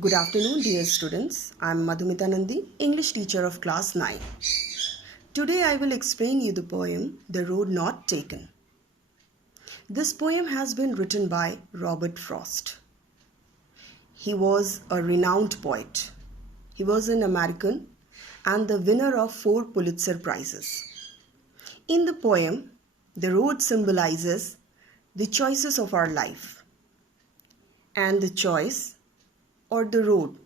Good afternoon, dear students. I am Madhumita Nandi, English teacher of class 9. Today I will explain you the poem The Road Not Taken. This poem has been written by Robert Frost. He was a renowned poet. He was an American and the winner of 4 Pulitzer Prizes. In the poem, the road symbolizes the choices of our life, and the choice or the road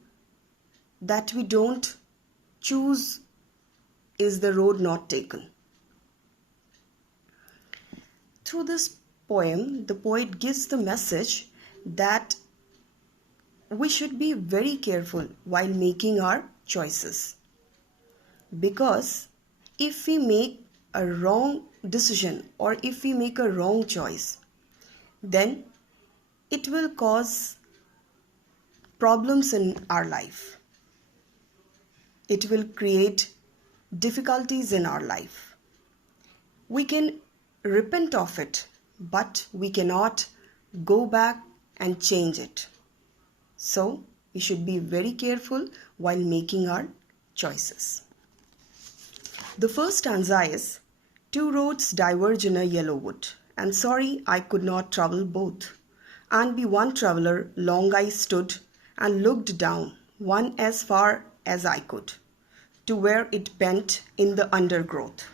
that we don't choose is the road not taken. Through this poem, the poet gives the message that we should be very careful while making our choices. Because if we make a wrong decision or if we make a wrong choice, then it will cause problems in our life. It will create difficulties in our life. We can repent of it, but we cannot go back and change it. So, we should be very careful while making our choices. The first stanza is, "Two roads diverge in a yellow wood, and sorry I could not travel both. And be one traveller, long I stood, and looked down, one as far as I could, to where it bent in the undergrowth."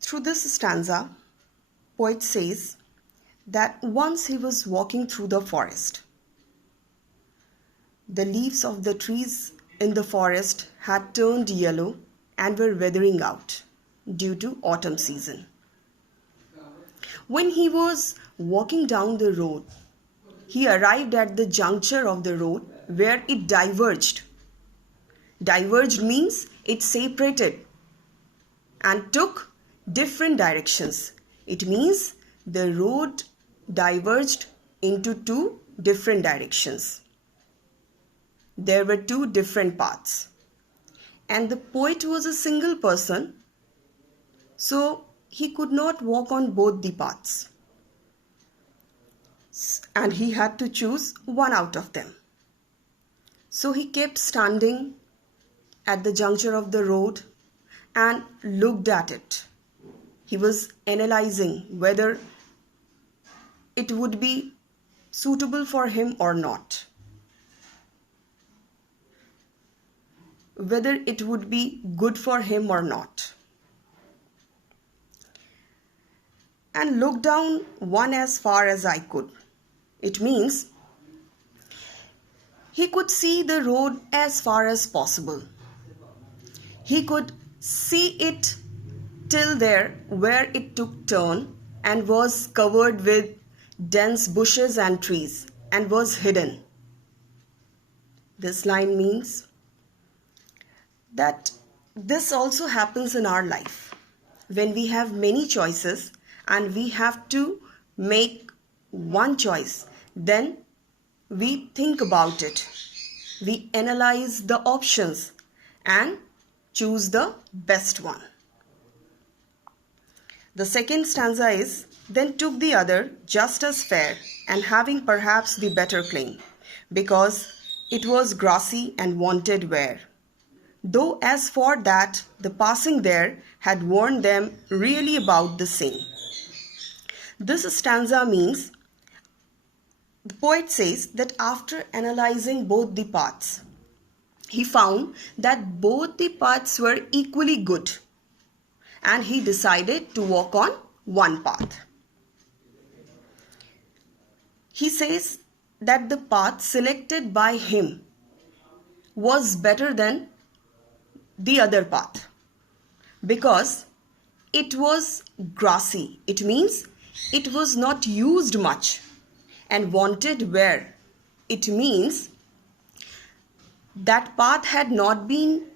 Through this stanza, poet says that once he was walking through the forest. The leaves of the trees in the forest had turned yellow and were weathering out due to autumn season. When he was walking down the road, he arrived at the juncture of the road where it diverged. Diverged means it separated and took different directions. It means the road diverged into 2 different directions. There were 2 different paths. And the poet was a single person, so he could not walk on both the paths. And he had to choose one out of them. So he kept standing at the juncture of the road and looked at it. He was analyzing whether it would be suitable for him or not. Whether it would be good for him or not. And looked down one as far as I could. It means he could see the road as far as possible. He could see it till there where it took turn and was covered with dense bushes and trees and was hidden. This line means that this also happens in our life. When we have many choices and we have to make one choice, then we think about it. We analyze the options and choose the best one. The second stanza is, "Then took the other just as fair, and having perhaps the better claim, because it was grassy and wanted wear. Though as for that, the passing there had warned them really about the same." This stanza means, the poet says that after analyzing both the paths, he found that both the paths were equally good, and he decided to walk on one path. He says that the path selected by him was better than the other path because it was grassy. It means it was not used much, and wanted wear. It means that path had not been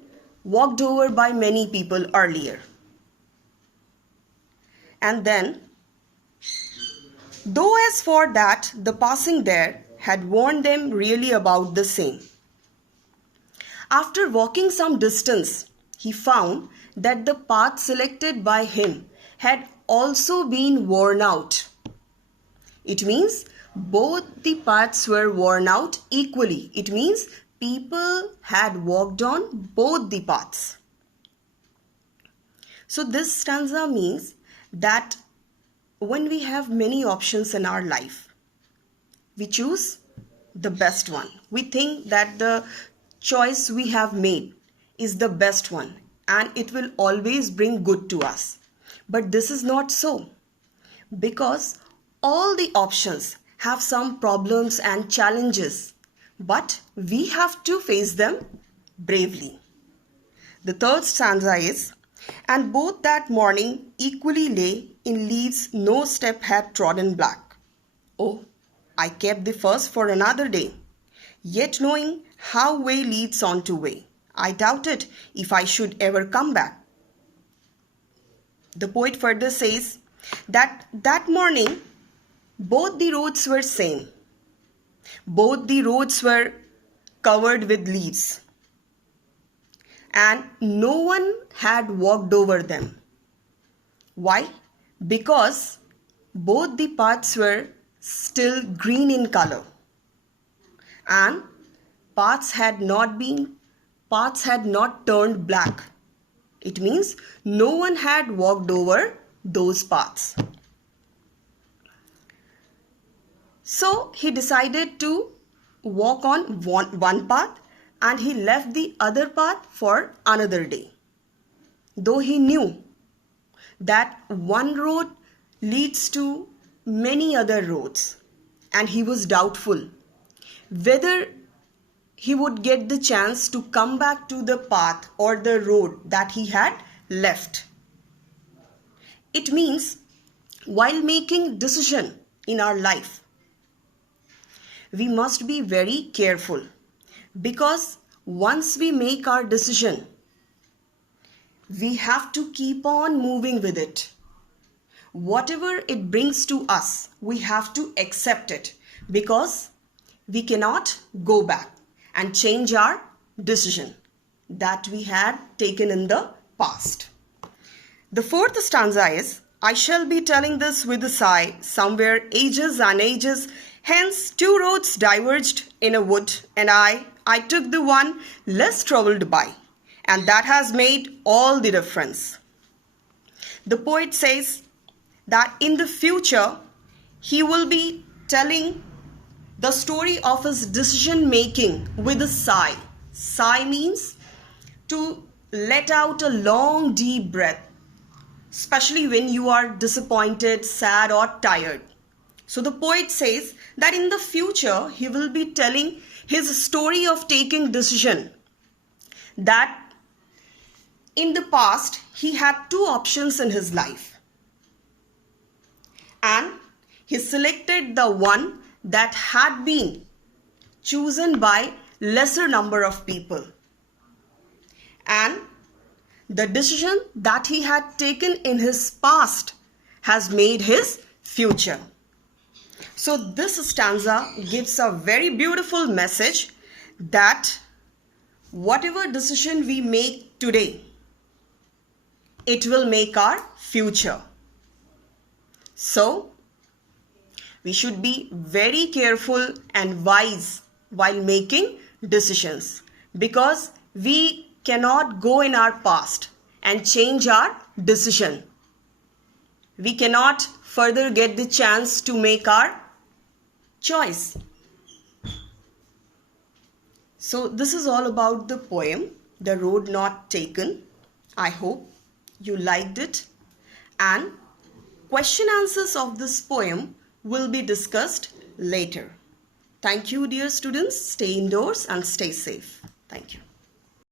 walked over by many people earlier. And then, though as for that, the passing there had warned them really about the same. After walking some distance, he found that the path selected by him had also been worn out. It means both the paths were worn out equally. It means people had walked on both the paths. So this stanza means that when we have many options in our life, we choose the best one. We think that the choice we have made is the best one and it will always bring good to us. But this is not so, because all the options have some problems and challenges, but we have to face them bravely. The third stanza is, and both that morning equally lay in leaves no step had trodden black. Oh, I kept the first for another day, yet knowing how way leads on to way, I doubted if I should ever come back. The poet further says that morning both the roads were same. Both the roads were covered with leaves, and no one had walked over them. Why? Because both the paths were still green in color, and paths had not turned black. It means no one had walked over those paths. So he decided to walk on one path and he left the other path for another day. Though he knew that one road leads to many other roads, and he was doubtful whether he would get the chance to come back to the path or the road that he had left. It means while making decision in our life, we must be very careful, because once we make our decision, we have to keep on moving with it. Whatever it brings to us, we have to accept it, because we cannot go back and change our decision that we had taken in the past. The fourth stanza is, I shall be telling this with a sigh, somewhere ages and ages hence two roads diverged in a wood, and I took the one less traveled by, and that has made all the difference. The poet says that in the future he will be telling the story of his decision making with a sigh. Sigh means to let out a long deep breath, especially when you are disappointed, sad or tired. So the poet says that in the future he will be telling his story of taking decision, that in the past he had two options in his life and he selected the one that had been chosen by lesser number of people, and the decision that he had taken in his past has made his future. So this stanza gives a very beautiful message that whatever decision we make today, it will make our future. So we should be very careful and wise while making decisions, because we cannot go in our past and change our decision. We cannot further get the chance to make our choice. So this is all about the poem, The Road Not Taken. I hope you liked it, and question answers of this poem will be discussed later. Thank you, dear students. Stay indoors and stay safe. Thank you.